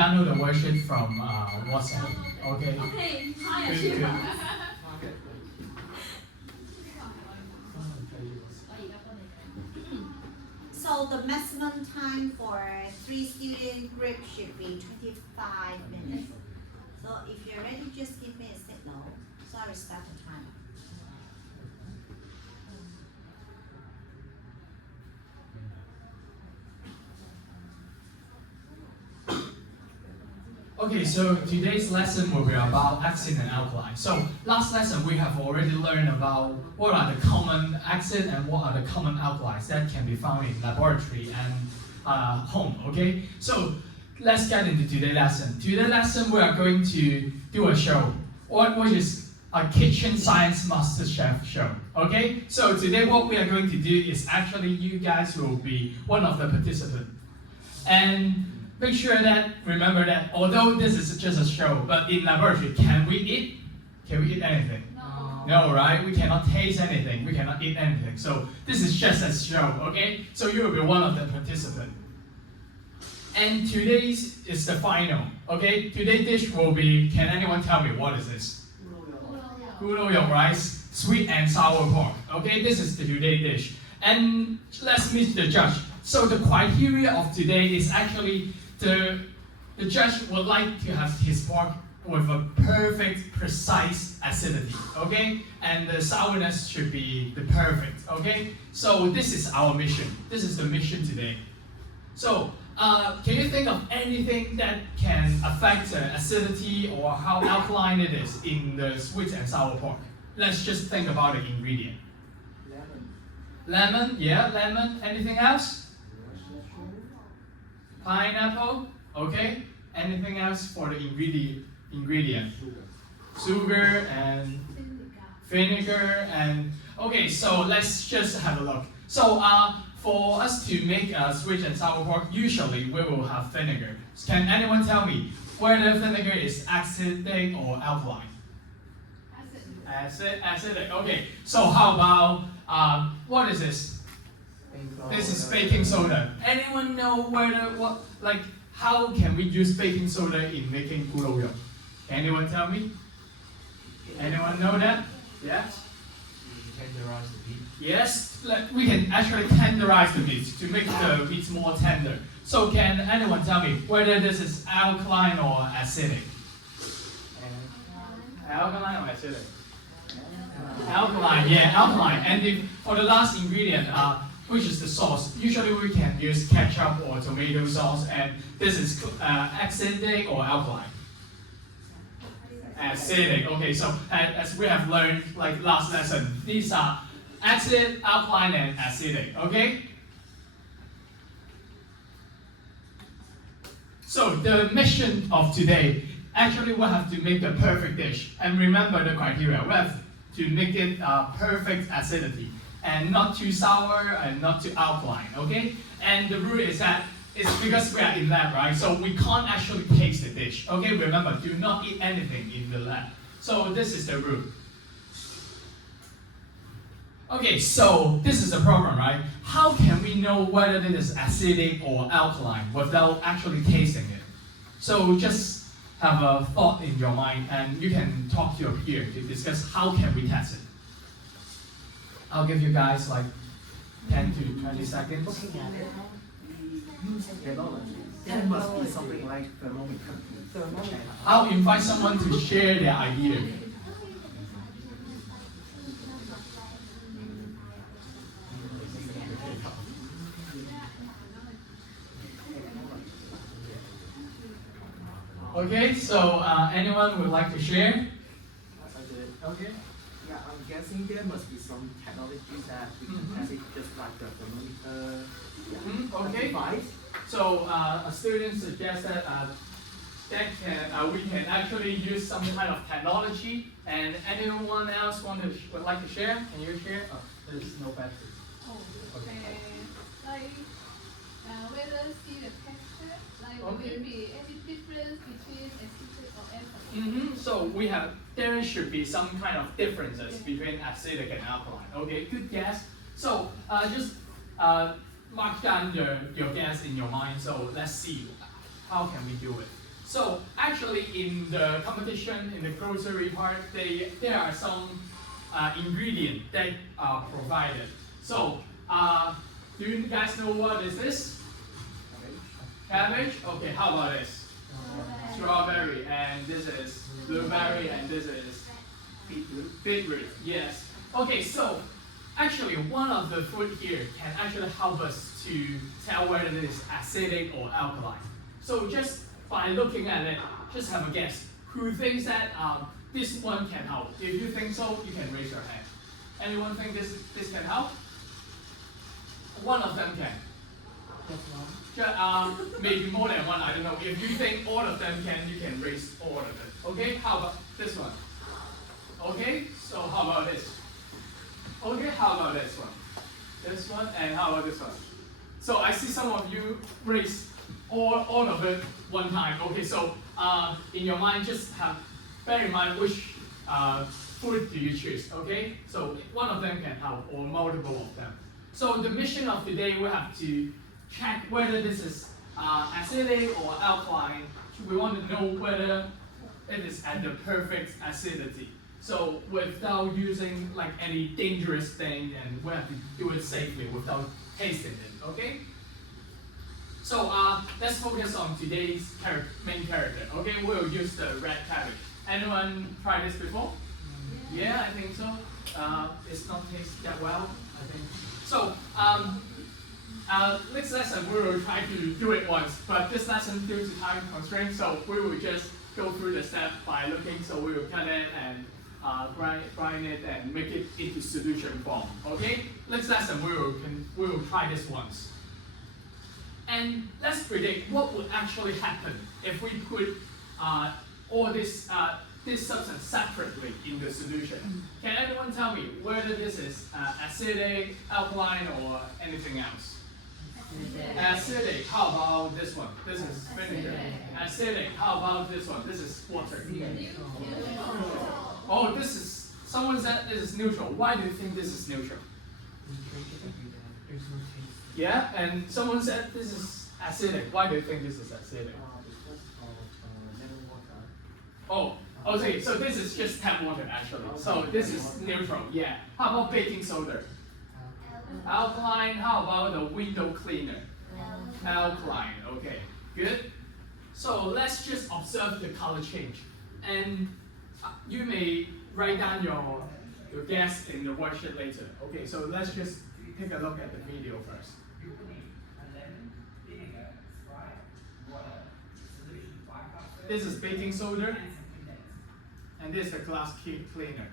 download the worksheet from WhatsApp. Okay. Okay, Good, good. So the maximum time for 3 student group should be 25 minutes. So if you're ready, just give me a signal. So I will start the timer. Okay, so today's lesson will be about acid and alkaline. So last lesson we have already learned about what are the common acid and what are the common alkalis that can be found in laboratory and home. Okay, so let's get into today's lesson. Today's lesson we are going to do a show, which is a kitchen science master chef show. Okay, so today what we are going to do is actually you guys will be one of the participants. And make sure that, remember that although this is just a show, but in laboratory, can we eat? Can we eat anything? No, right? We cannot taste anything. We cannot eat anything. So this is just a show, okay? So you will be one of the participants. And today's is the final, okay? Today's dish will be, can anyone tell me what is this? Guloyok rice, sweet and sour pork. Okay, this is the today's dish. And let's meet the judge. So the criteria of today is actually the judge would like to have his pork with a perfect, precise acidity, okay? And the sourness should be the perfect, okay? So this is our mission. This is the mission today. So can you think of anything that can affect the acidity or how alkaline it is in the sweet and sour pork? Let's just think about the ingredient. Lemon, yeah, lemon. Anything else? Pineapple, okay. Anything else for the ingredient? Sugar and vinegar and okay. So let's just have a look. So for us to make a sweet and sour pork, usually we will have vinegar. Can anyone tell me whether vinegar is acidic or alkaline? Acidic. Okay. So how about what is this? This is baking soda. Anyone know how can we use baking soda in making guloyok? Anyone tell me? Anyone know that? Yes? Tenderize the meat. Yes, we can actually tenderize the meat to make the meat more tender. So can anyone tell me whether this is alkaline or acidic? Alkaline or acidic? Alkaline, yeah, alkaline. And for the last ingredient, which is the sauce. Usually we can use ketchup or tomato sauce, and this is acidic or alkaline? Acidic. Okay, so as we have learned like last lesson, these are acid, alkaline, and acidic. Okay. So the mission of today, actually we have to make the perfect dish, and remember the criteria. We have to make it perfect acidity. And not too sour and not too alkaline, okay? And the rule is that it's because we are in lab, right? So we can't actually taste the dish, okay? Remember, do not eat anything in the lab. So this is the rule. Okay, so this is the problem, right? How can we know whether it is acidic or alkaline without actually tasting it? So just have a thought in your mind and you can talk to your peer to discuss how can we test it. I'll give you guys like 10 to 20 seconds. Looking at it, use technology. There must be something like thermometer. I'll invite someone to share their idea. Okay, so anyone would like to share? Okay. Yeah, I'm guessing there must be some technology that we can test it just like the thermometer. Yeah. Okay. Device. So a student suggested we can actually use some kind of technology. And anyone else would like to share? Can you share? Oh, there's no battery. Whether see the texture, will there be any difference between acidic or alkaline? So there should be some kind of differences between acidic and alkaline. Okay, good guess. So just mark down your guess in your mind. So let's see how can we do it. So actually in the competition, in the grocery part, there are some ingredients that are provided. So do you guys know what is this? Cabbage? Okay, how about this? Strawberry, and this is blueberry, and this is beetroot. Yes. Okay, so actually one of the food here can actually help us to tell whether it is acidic or alkaline. So just by looking at it, just have a guess. Who thinks that this one can help? If you think so, you can raise your hand. Anyone think this can help? One of them can. Maybe more than one, I don't know. If you think all of them can, you can raise all of it. Okay, how about this one? Okay, so how about this? Okay, how about this one? This one, and how about this one? So I see some of you raise all of it one time. Okay, so in your mind, just bear in mind which food do you choose. Okay, so one of them can help, or multiple of them. So the mission of today, we have to check whether this is acidic or alkaline. We want to know whether it is at the perfect acidity. So without using like any dangerous thing, and we have to do it safely without tasting it. Okay. So let's focus on today's main character. Okay, we'll use the red cabbage. Anyone tried this before? Yeah, I think so. It's not taste that well, I think. So next lesson we will try to do it once, but this lesson due to time constraints, so we will just go through the step by looking. So we will cut it and grind it and make it into solution form. Okay. Next lesson we will try this once. And let's predict what would actually happen if we put all this substance separately in the solution. Can anyone tell me whether this is acidic, alkaline, or anything else? Acidic. How about this one? This is vinegar. Acidic. How about this one? This is water. Oh, this is. Someone said this is neutral. Why do you think this is neutral? Yeah, and someone said this is acidic. Why do you think this is acidic? Oh, okay, so this is just tap water actually. So this is neutral, yeah. How about baking soda? Alkaline. How about the window cleaner? Alkaline, okay, good. So let's just observe the color change. And you may write down your guess in the worksheet later. Okay, so let's just take a look at the video first. This is baking soda, and this is the glass cleaner.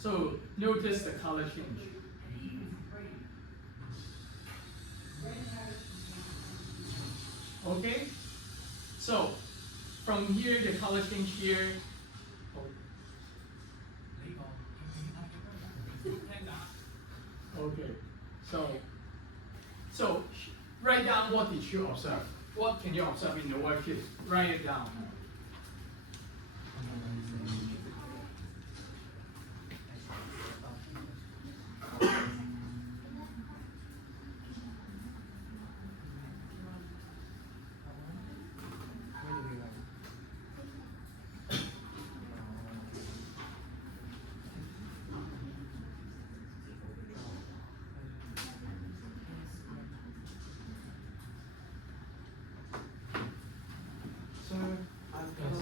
So notice the color change. Okay, so from here the color change here. Okay, so write down what did you observe. What can you observe in the worksheet? Write it down.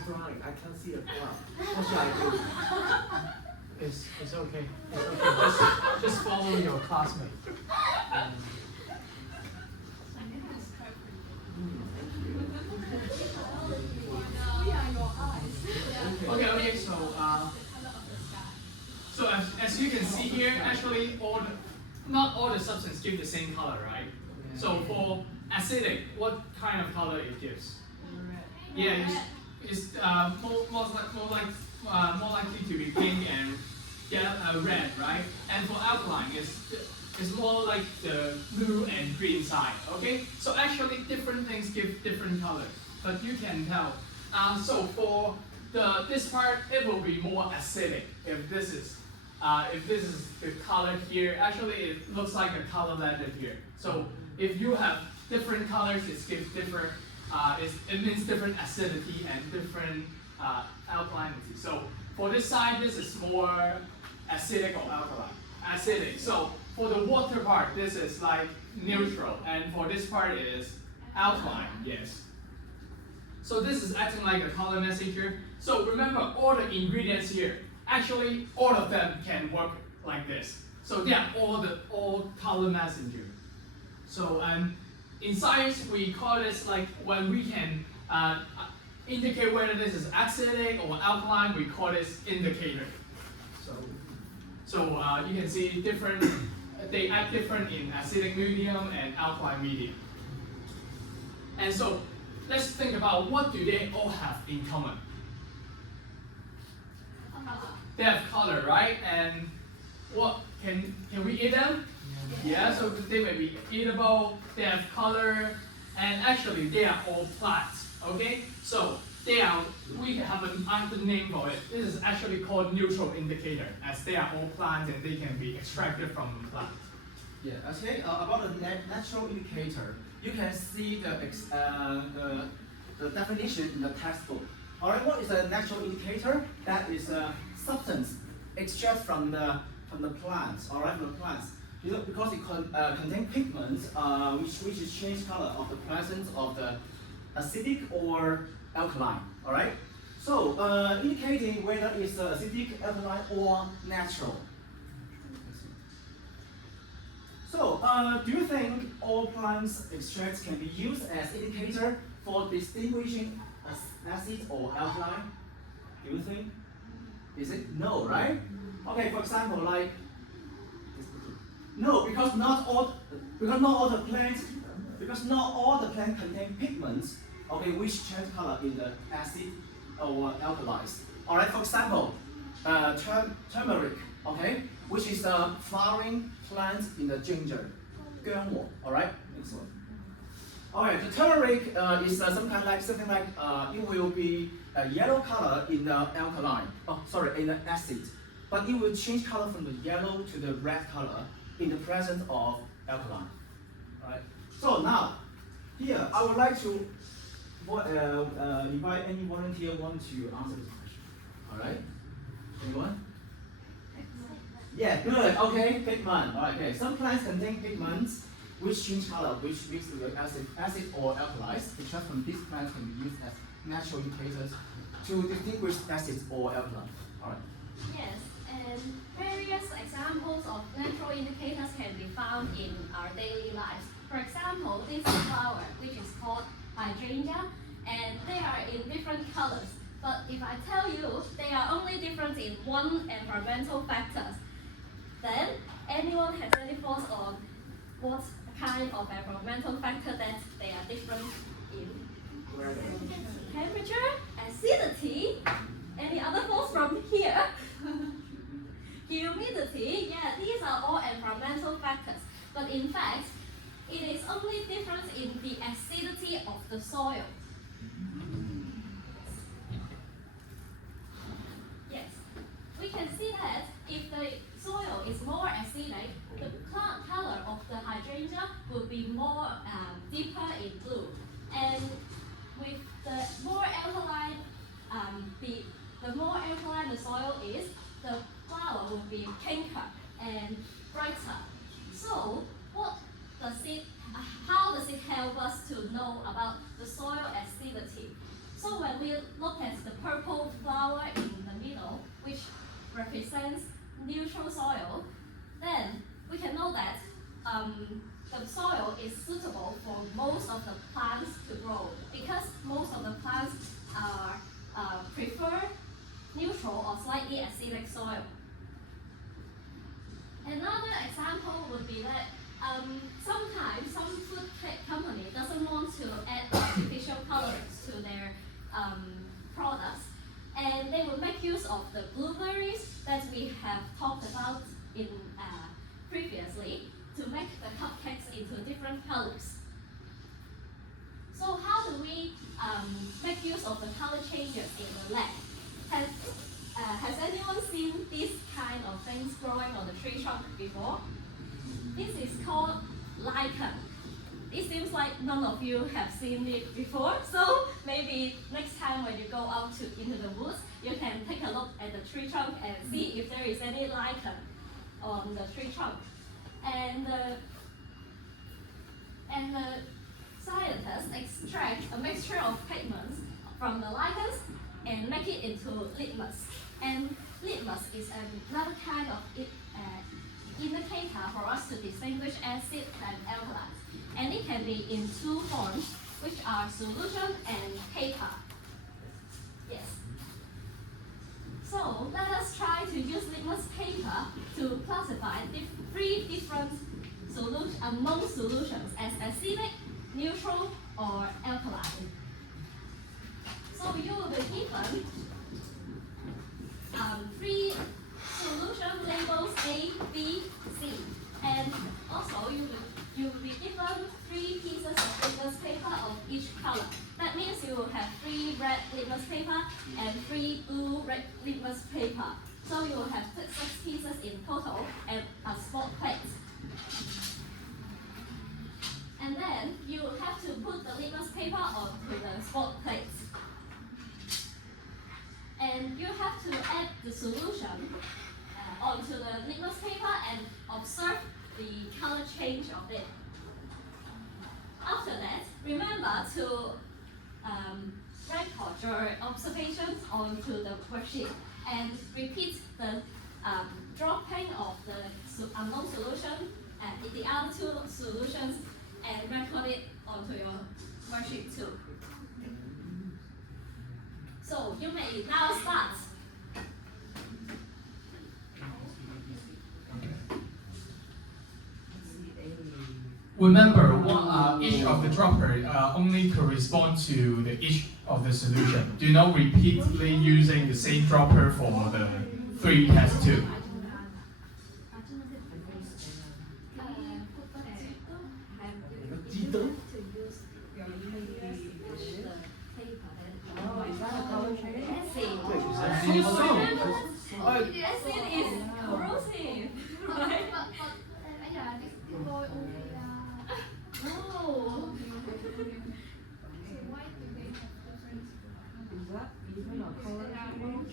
Drawing. I can't see the cloud. What should I do? It's okay. It's okay. Just follow your classmate. Okay. So as you can see here, actually not all the substances give the same color, right? So for acidic, what kind of color it gives? Yeah, it's more likely to be pink and red, right? And for alkaline, it's more like the blue and green side, okay? So actually different things give different colors, but you can tell. So for this part, it will be more acidic if this is the color here. Actually, it looks like a color letter here. So if you have different colors, it gives different. It means different acidity and different alkalinity. So for this side, this is more acidic or alkaline. Acidic. So for the water part, this is like neutral, and for this part it is alkaline. Yes. So this is acting like a color message here. So remember all the ingredients here. Actually, all of them can work like this. So they are all color messenger. So in science we call this like when we can indicate whether this is acidic or alkaline. We call this indicator. So you can see different. They act different in acidic medium and alkaline medium. And so let's think about what do they all have in common. They have color, right? And what can we eat them? Yeah, so they may be eatable, they have color, and actually they are all plants. Okay? So we have another name for it. This is actually called neutral indicator, as they are all plants and they can be extracted from the plant. Yeah, okay, about the natural indicator, you can see the definition in the textbook. Alright, what is a natural indicator? That is a substance extract from the plants, alright, from the plants. Because it contains pigments which is change color of the presence of the acidic or alkaline, alright? So, indicating whether it's acidic, alkaline, or natural. So, do you think all plants extracts can be used as indicator for distinguishing acid or alkaline? Do you think? Is it no, right? Okay, for example, like no, because not all the plants contain pigments, okay, which change color in the acid or alkalis. Alright, for example, turmeric, okay, which is a flowering plant in the ginger, 姜黄, alright, next one. Alright, the turmeric is something like it will be a yellow color in the alkaline. Oh, sorry, in the acid, but it will change color from the yellow to the red color in the presence of alkaline. Alright. So now, here I would like to invite any volunteer want to answer this question. Alright. Anyone? Yeah, good. Okay, pigment. Alright, okay. Some plants contain pigments which change color, which mix with acid or alkalis. Extract from these plants can be used as natural indicators to distinguish acid or alkaline. Alright. Yes, and various examples of natural indicators can be found in our daily lives. For example, this flower, which is called hydrangea, and they are in different colors. But if I tell you they are only different in one environmental factor, then anyone has any thoughts on what kind of environmental factor that they are different in? Temperature, acidity, any other thoughts from here? Humidity, yeah, these are all environmental factors. But in fact, it is only difference in the acidity of the soil. Yes, we can see that if the soil is more acidic, the plant color of the hydrangea will be more deeper in blue. And with the more alkaline, the more alkaline the soil is, the flower will be pinker and brighter. So, how does it help us to know about the soil acidity? So when we look at the purple flower in the middle, which represents neutral soil, then we can know that the soil is suitable for most of the plants to grow, because most of the plants prefer neutral or slightly acidic soil. Another example would be that sometimes some food company doesn't want to add artificial colorants to their products, And they will make use of the blueberries that we have talked about in previously to make the cupcakes into different colors. So how do we make use of the color changes in the lab? Has anyone seen this kind of things growing on the tree trunk before? This is called lichen. It seems like none of you have seen it before, so maybe next time when you go out into the woods, you can take a look at the tree trunk and see if there is any lichen on the tree trunk. And the scientists extract a mixture of pigments from the lichens and make it into litmus. And litmus is another kind of indicator for us to distinguish acid and alkalis. And it can be in two forms, which are solution and paper. Yes. So let us try to use litmus paper to classify three different unknown solutions as acidic, neutral, or alkaline. So you will be given three solution labels A, B, C, and also you will be given 3 pieces of litmus paper of each color. That means you will have 3 red litmus paper and 3 blue red litmus paper. So you will have 6 pieces in total and a spot plate. And then you have to put the litmus paper onto the spot plate. And you have to add the solution onto the litmus paper and observe the color change of it. After that, remember to record your observations onto the worksheet and repeat the dropping of the unknown solution and the other 2 solutions and record it onto your worksheet too. So you may now start. Remember, each of the dropper only correspond to each of the solution. Do not repeatedly using the same dropper for the 3 tests too. Acid is corrosive, right? No. Is that even a color change?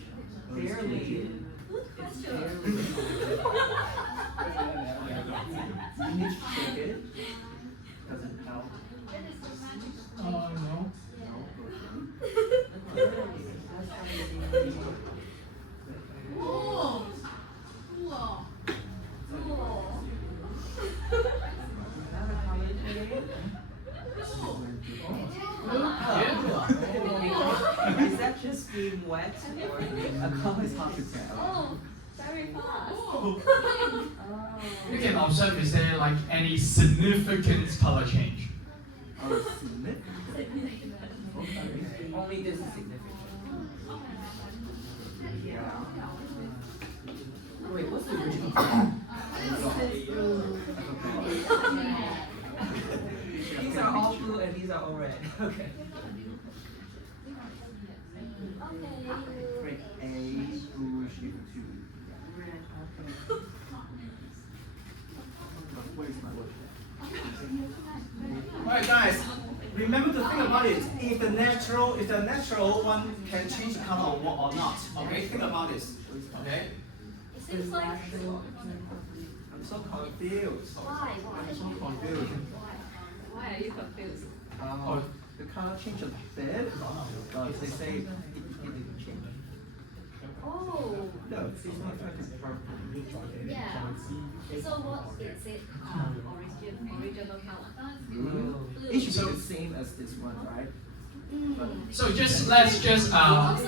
Barely. Good question. You need to check it. Doesn't help. No. 우와. 우와. Cool. Is that a color change? Is that just being wet or a color is hard to tell? Oh, very fast. Oh. You can observe is there like any significant color change. Oh, significant. Only this is significant. Yeah. Wait, what's the original time? These are all blue and these are all red. Okay. Okay. Great. A, blue, shift 2. Red, okay. Where's my watch? Alright guys, remember to think about it. If the natural one can change the color or not. Okay, think about this. Okay? It seems like I'm so confused. why? I'm so confused. Why are you confused? The color changed a bit, but they say it didn't change. Oh, No, it's not trying to purple. yeah. So what is it? Original color? Blue. It should be the same as this one, right? Mm. So let's just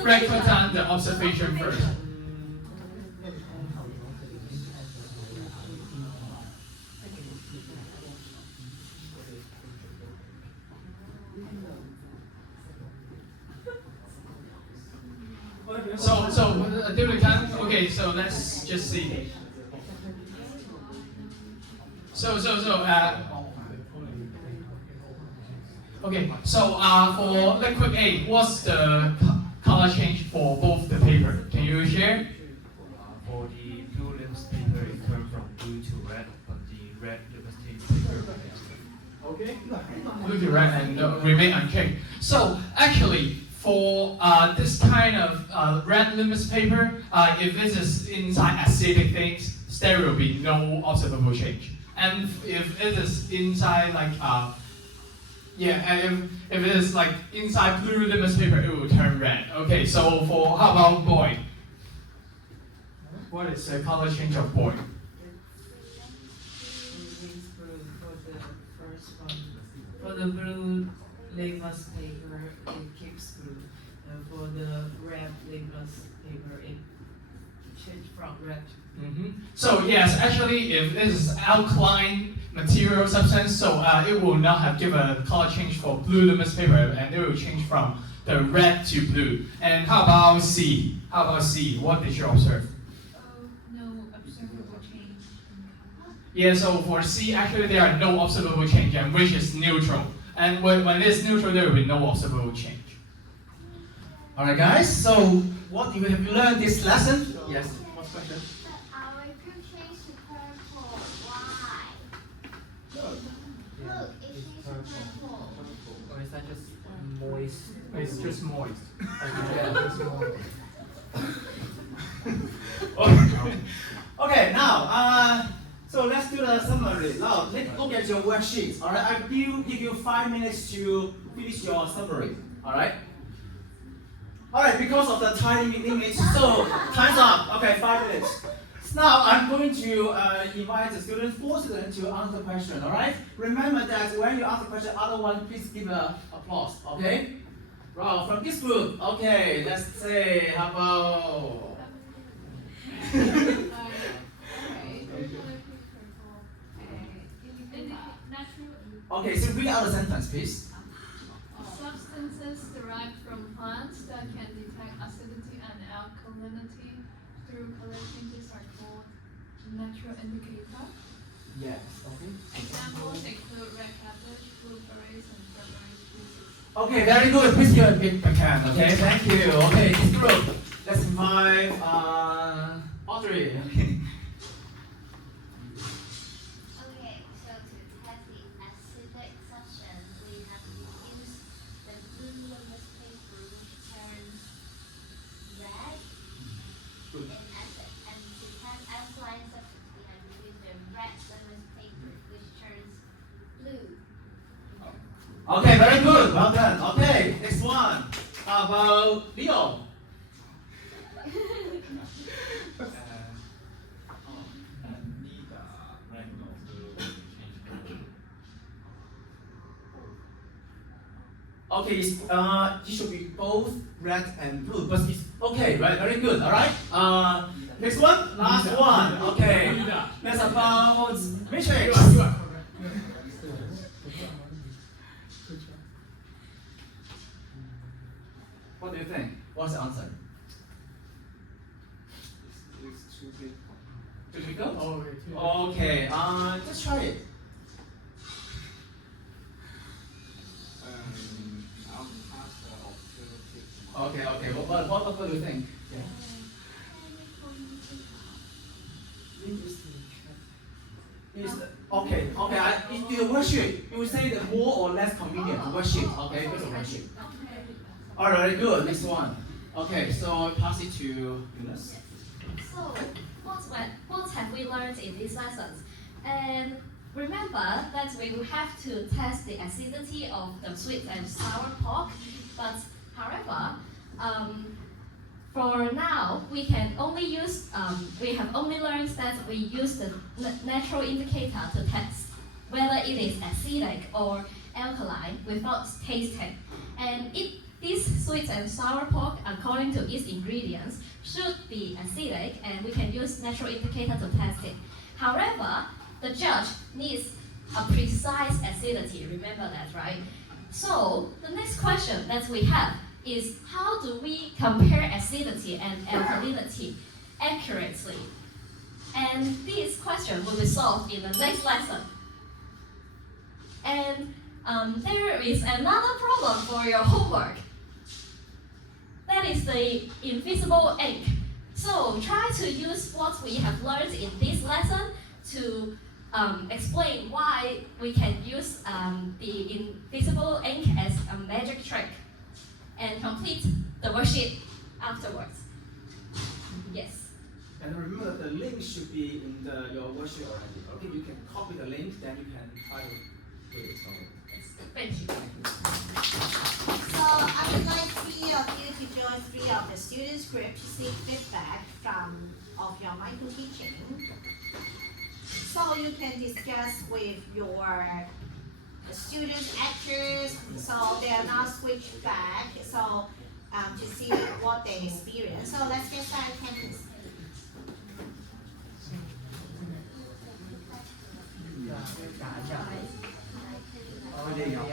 record down the observation first. What Okay, so let's just see. Okay, so for liquid A, what's the color change for both the paper? Can you share? For the blue litmus paper, it turned from blue to red, but the red litmus paper Okay. Blue to red and remain unchanged. So actually, for this kind of red litmus paper, if this is inside acidic things, there will be no observable change. And if it is inside like and if it is like inside blue litmus paper, it will turn red. Okay, so for how about boy? What is the color change of boy? For the blue litmus paper, it keeps blue. And for the red litmus paper, it changes from red to blue. So yes, actually, if this is alkaline material substance, so it will not have given a color change for blue litmus paper, and it will change from the red to blue. And how about C? What did you observe? No observable change in color. Yeah, so for C, actually there are no observable change, and which is neutral. And when it is neutral, there will be no observable change. Alright guys, so what you have learned this lesson? Yes, what's the question? Our group changed to purple. Why? Look, it changed to purple. Or is that just moist? It's just moist. Okay, now, so let's do the summary. Now, let's look at your worksheets. Alright, I give you 5 minutes to finish your summary. Alright? Alright, because of the time limit, so time's up. Okay, 5 minutes. So now I'm going to invite the students, 4 students to answer the question. Alright? Remember that when you ask the question, other one please give an applause. Okay? Right, from this group. Okay, let's say how about Okay, so read out the sentence, please. Substances derived from plants that can detect acidity and alkalinity through color changes are called natural indicator. Yes. Okay. Examples include red cabbage, blueberries, and strawberry juices. Okay, very good. Please give a big hand. Okay, thank you. Okay, this group. Let's invite Audrey. Okay, so to test the acidic substance, we have used the blue litmus paper, which turns red Good. in acid. And to test alkaline substance, we have used the red litmus paper, which turns blue. Okay, very good. Well done. Okay, next one. How about Leo? Okay, it should be both red and blue, but it's okay, right? Very good. All right. Next one, last one. Okay, that's about matrix. What do you think? What's the answer? It's too big. Too difficult? Oh, Okay. Just try it. I'll ask the alternative. Okay. What do you think? Yeah. Okay. In the worksheet, you will say the more or less convenient worksheet. Okay, here's a worksheet. Alright, good. Next one. Okay, so pass it to Eunice. So, what have we learned in these lessons? And remember that we will have to test the acidity of the sweet and sour pork. But however, for now, we can only use, we have only learned that we use the natural indicator to test whether it is acidic or alkaline without tasting. And this sweet and sour pork, according to its ingredients, should be acidic, and we can use natural indicator to test it. However, the judge needs a precise acidity. Remember that, right? So the next question that we have is how do we compare acidity and alkalinity accurately? And this question will be solved in the next lesson. And there is another problem for your homework. That is the invisible ink. So try to use what we have learned in this lesson to explain why we can use the invisible ink as a magic trick and complete the worksheet afterwards. Yes. And remember the link should be in your worksheet already. Okay, you can copy the link, then you can try to do it. Thank you. So I would like 3 of you to join 3 of the students group to seek feedback of your micro teaching. So you can discuss with your students, actors, so they are now switched back. So to see what they experience. So let's get started, Candice. Tôi đi học